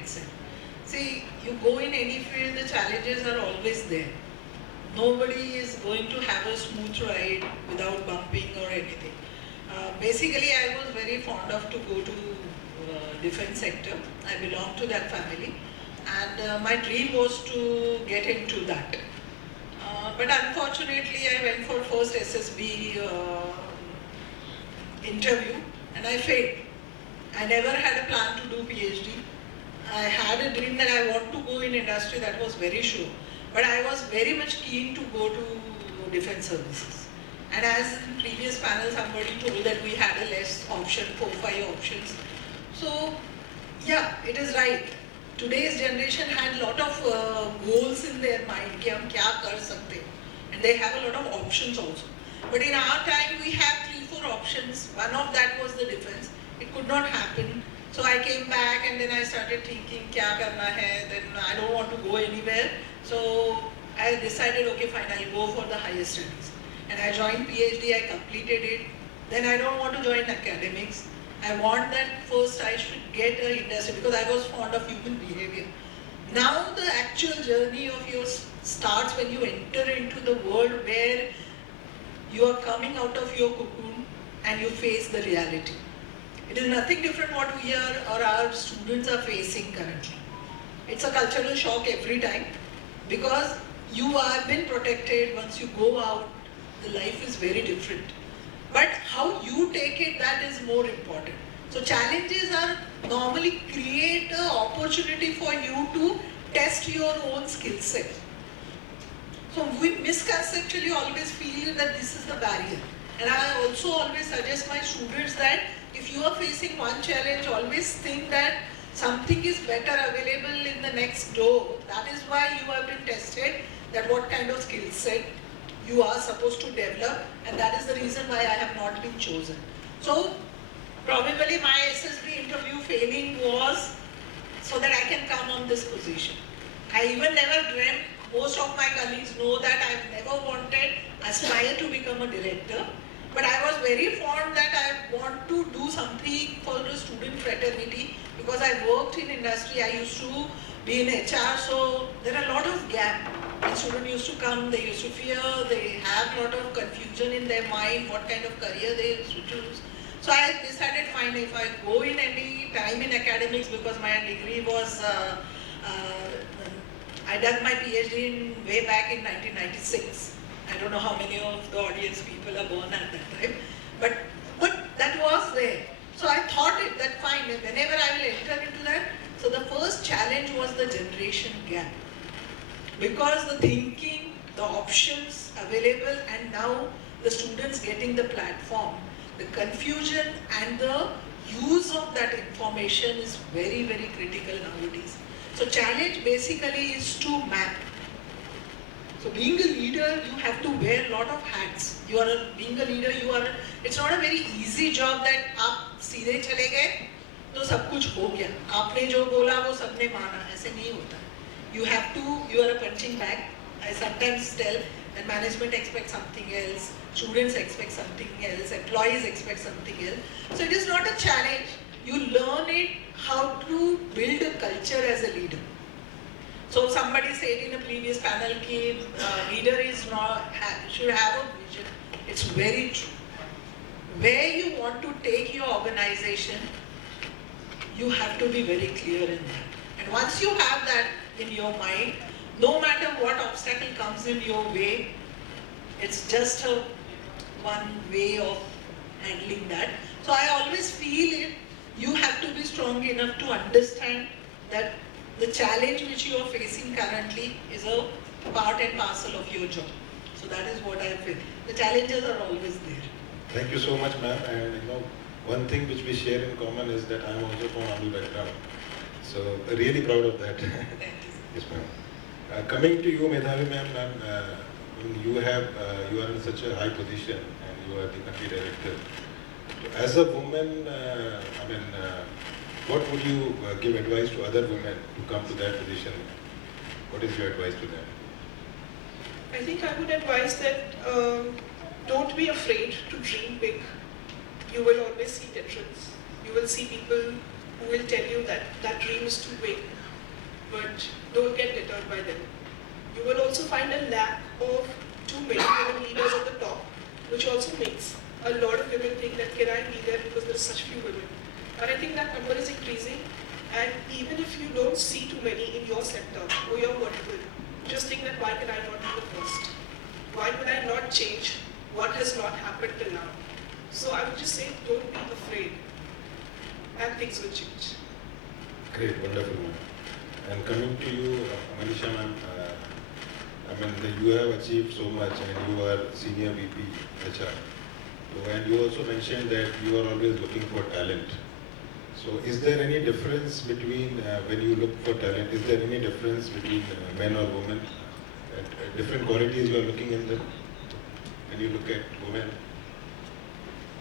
itself. See, you go in any field, the challenges are always there. Nobody is going to have a smooth ride without bumping or anything. Basically, I was very fond of to go to defense sector. I belong to that family, and my dream was to get into that. But unfortunately, I went for first SSB interview and I failed. I never had a plan to do PhD. I had a dream that I want to go in industry, that was very sure. But I was very much keen to go to defense services. And as in previous panel, somebody told that we had a less option, 4-5 options. So, yeah, it is right. Today's generation had a lot of goals in their mind, कि हम क्या कर सकते हैं. And they have a lot of options also. But in our time, we had 3-4 options. One of that was the defense. It could not happen. So I came back and then I started thinking, क्या करना है? Then I don't want to go anywhere. So I decided, okay, fine, I'll go for the higher studies. And I joined PhD, I completed it. Then I don't want to join academics. I want that first I should get an industry because I was fond of human behavior. Now the actual journey of yours starts when you enter into the world where you are coming out of your cocoon and you face the reality. It is nothing different what we are or our students are facing currently. It's a cultural shock every time because you have been protected. Once you go out, the life is very different. But how you take it, that is more important. So challenges are normally create an opportunity for you to test your own skill set. So we misconceptually always feel that this is the barrier. And I also always suggest my students that if you are facing one challenge, always think that something is better available in the next door. That is why you have been tested, that what kind of skill set you are supposed to develop, and that is the reason why I have not been chosen. So probably my SSB interview failing was so that I can come on this position. I even never dreamt, most of my colleagues know that I've never wanted, aspire to become a director. But I was very fond that I want to do something for the student fraternity because I worked in industry, I used to be in HR, so there are a lot of gap. When students used to come, they used to fear, they have a lot of confusion in their mind, what kind of career they used to choose. So I decided, fine, if I go in any time in academics because my degree was, I done my PhD way back in 1996. I don't know how many of the audience people are born at that time, but that was there. So I thought it that fine, whenever I will enter into that. So the first challenge was the generation gap. Because the thinking, the options available, and now the students getting the platform, the confusion and the use of that information is very, very critical nowadays. So challenge basically is to map. So being a leader, you have to wear a lot of hats. Being a leader, it's not a very easy job that आप सीधे चले गए तो सब कुछ हो गया. आपने जो बोला वो सबने माना, ऐसे नहीं होता. You are a punching bag. I sometimes tell that management expects something else, students expect something else, employees expect something else. So it is not a challenge. You learn it how to build a culture as a leader. So somebody said in a previous panel that leader should have a vision. It's very true. Where you want to take your organization, you have to be very clear in that. And once you have that in your mind, no matter what obstacle comes in your way, it's just one way of handling that. So I always feel you have to be strong enough to understand that the challenge which you are facing currently is a part and parcel of your job. So that is what I feel. The challenges are always there. Thank you so much, ma'am. And one thing which we share in common is that I am also from Abu background. So really proud of that. Thank you. Yes, ma'am. Coming to you, Medhavi ma'am, you are in such a high position and you are the country director. As a woman, what would you give advice to other women to come to that position? What is your advice to them? I think I would advise that don't be afraid to dream big. You will always see deterrents. You will see people who will tell you that that dream is too big, but don't get deterred by them. You will also find a lack of too many women leaders at the top, which also makes a lot of women think that can I be there because there are such few women. And I think that number is increasing, and even if you don't see too many in your sector or your vertical, just think that why can I not be the first? Why would I not change what has not happened till now? So I would just say don't be afraid, and things will change. Great, wonderful, ma'am. And coming to you, Manisha ma'am, I mean, you have achieved so much and you are senior VP HR. So, and you also mentioned that you are always looking for talent. So is there any difference between, when you look for talent, is there any difference between men or women? Different qualities you are looking in them when you look at women?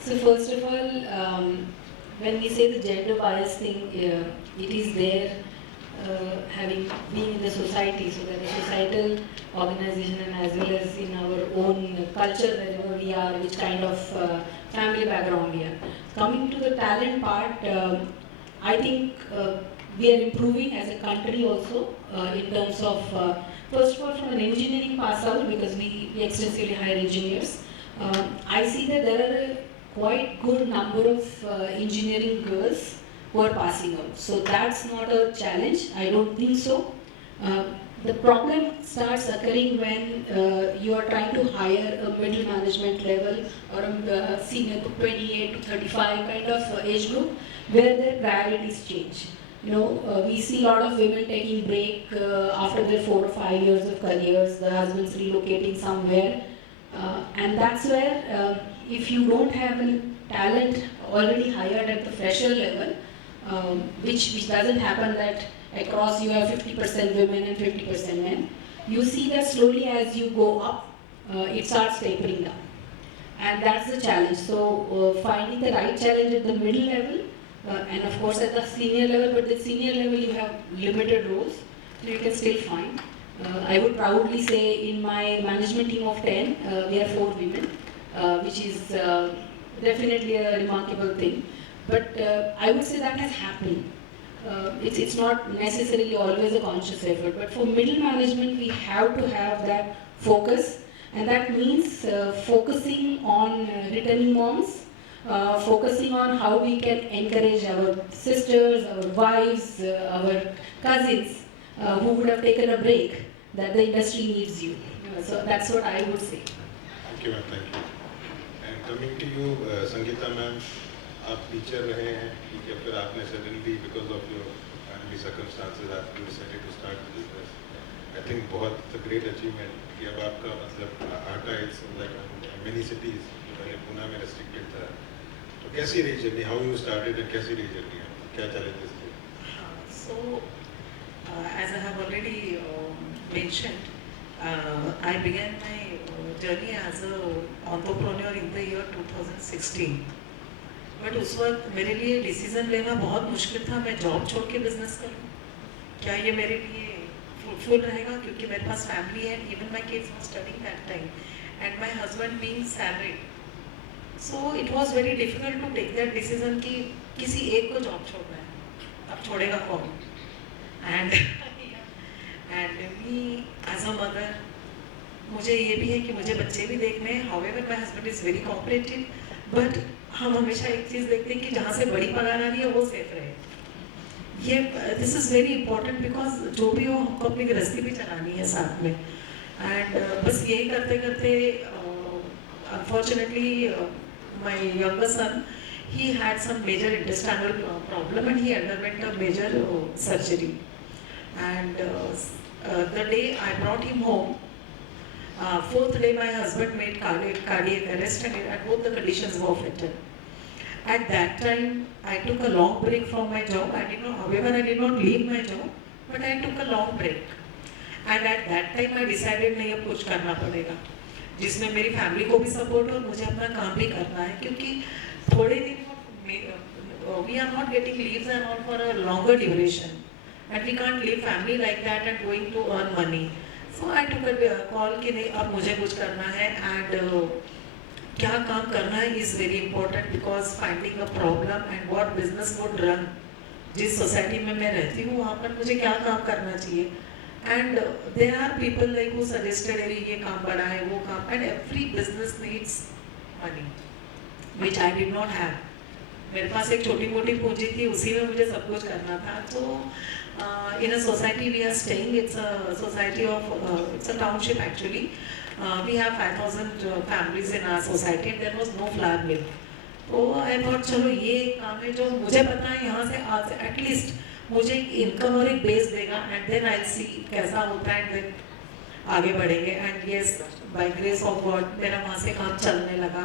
So first of all, when we say the gender bias thing, it is there having been in the society, so that the societal organization and as well as in our own culture wherever we are, which kind of family background we are. Coming to the talent part, I think we are improving as a country also in terms of, first of all from an engineering pass out, because we extensively hire engineers. I see that there are a quite good number of engineering girls who are passing out. So that's not a challenge, I don't think so. The problem starts occurring when you are trying to hire a middle management level or a senior 28 to 35 kind of age group where their priorities change. You know, we see a lot of women taking break after their 4 or 5 years of careers, the husband's relocating somewhere. And that's where if you don't have a talent already hired at the fresher level, which doesn't happen that across you have 50% women and 50% men, you see that slowly as you go up, it starts tapering down. And that's the challenge. So finding the right challenge at the middle level, and of course at the senior level, but the senior level you have limited roles, so you can still find. I would proudly say in my management team of 10, we have 4 women, which is definitely a remarkable thing. But I would say that has happened. It's not necessarily always a conscious effort, but for middle management we have to have that focus, and that means focusing on returning moms, focusing on how we can encourage our sisters, our wives, our cousins who would have taken a break, that the industry needs you. So that's what I would say. Thank you, ma'am. Thank you. And coming to you, Sangeeta ma'am, आप teacher रहे हैं, ठीक है, फिर आपने suddenly because of your family circumstances आप decided to start business. I think बहुत great achievement कि अब आपका मतलब आटा इट्स लाइक मेनी सिटीज, जो पहले पुणे में रेस्ट्रिक्टेड था. तो कैसी रही journey, how you started and कैसी रही जर्नी, क्या चैलेंजेस थे? So, as I have already mentioned, I began my journey as an entrepreneur in the year 2016. But उस वक्त मेरे लिए डिसीजन लेना बहुत मुश्किल था, मैं जॉब छोड़ के बिजनेस करूं, क्या ये मेरे लिए फ्रूटफुल रहेगा, क्योंकि मेरे पास फैमिली है, even my kids were studying that time and my husband being salaried. So it was very difficult to take that decision कि किसी एक को जॉब छोड़ना है, अब छोड़ेगा कौन. And me as a mother, मुझे ये भी है कि मुझे बच्चे भी देखने हैं. However my husband is very cooperative, but हम हमेशा एक चीज़ देखते हैं कि जहाँ से बड़ी पगार आ रही है वो सेफ रहे. ये this is very important, because जो भी हो हमको अपनी गृहस्थी भी चलानी है साथ में. एंड बस यही करते करते unfortunately my younger son, he had some major intestinal problem and he underwent a major surgery. And the day I brought him home, 4th day my husband made cardiac arrest and both the conditions were fatal. At that time I took a long break from my job. However, I did not leave my job, but I took a long break. And at that time I decided नहीं अब कुछ करना पड़ेगा जिसमें मेरी family को भी support हो और मुझे अपना काम भी करना है, क्योंकि थोड़े दिन we are not getting leaves and all for a longer duration, and we can't leave family like that and going to earn money. So I took a call कि नहीं अब मुझे कुछ करना है, and क्या काम करना है is very important, because finding a problem and what business would run जिस सोसाइटी में मैं रहती हूँ वहाँ पर मुझे क्या काम करना चाहिए. And there are people like who suggested अरे ये काम बड़ा है वो काम, and every business needs money which I did not have. मेरे पास एक छोटी मोटी पूंजी थी, उसी में मुझे सब कुछ करना था. तो in a society we are staying, it's a society of it's a township actually. We have 5,000 families in our society and there was no flour mill. तो आई थॉट चलो ये एक काम है जो मुझे पता है यहाँ से आज एटलीस्ट मुझे एक इनकम और एक बेस देगा, एंड देन आई सी कैसा होता है, एंड देन आगे बढ़ेंगे. And yes, by grace of God मेरा वहाँ से काम चलने लगा.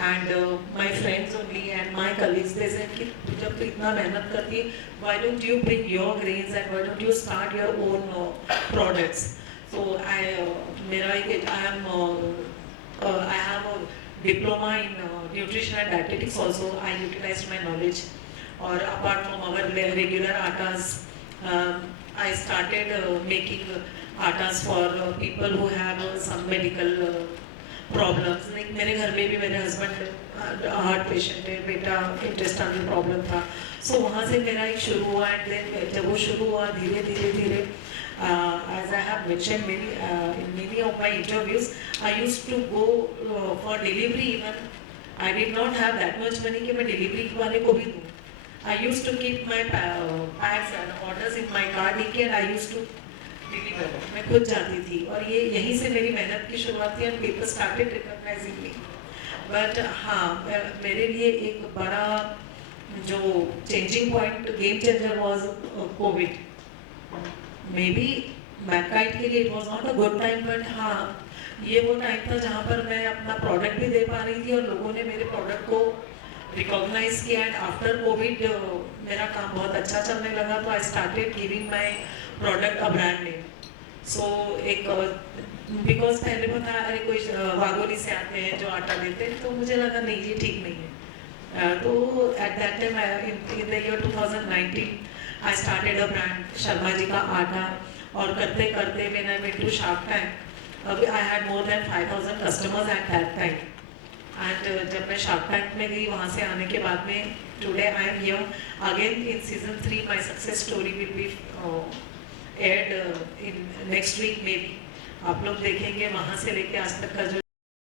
And my friends only and my colleagues they said कि जब तू इतना मेहनत करती है, why don't you bring your grains and why don't you start your own products. So मेरा एक I have a diploma in nutrition and dietetics also. I utilized my knowledge. Or apart from our regular attas, I started making attas for people who have some medical problems. Like मेरे घर में भी मेरे husband heart patient है, बेटा intestinal problem था. So वहाँ से मेरा एक शुरू हुआ, and then जब वो शुरू हुआ धीरे धीरे as I have mentioned in many of my interviews, I used to go for delivery even. I did not have that much money कि मैं delivery वाले को भी दूँ. I used to keep my packs and orders in my car and I used to deliver. मैं खुद जाती थी और ये यहीं से मेरी मेहनत की शुरुआत थी, and people started recognizing me. But हाँ, मेरे लिए एक बड़ा जो changing point, game changer was COVID. Maybe मैकाइट के लिए it was not a good time, but हाँ ये वो टाइम था जहाँ पर मैं अपना प्रोडक्ट भी दे पा रही थी और लोगों ने मेरे प्रोडक्ट को रिकॉग्नाइज किया. एंड आफ्टर कोविड मेरा काम बहुत अच्छा चलने लगा, तो I started giving my product a brand name. So एक बिकॉज पहले पता अरे कोई वागोली से आते हैं जो आटा देते हैं, तो मुझे लगा नहीं ये ठीक नहीं है. तो at that time in the year 2019 I started a brand, Sharma ji का आटा. और करते करते when I went to Shark Tank, I had more than 5,000 customers at that time. And जब मैं Shark Tank में गई, वहाँ से आने के बाद में today I am here again in season 3. My success story will be aired in next week maybe. आप लोग देखेंगे वहाँ से लेके आज तक का जो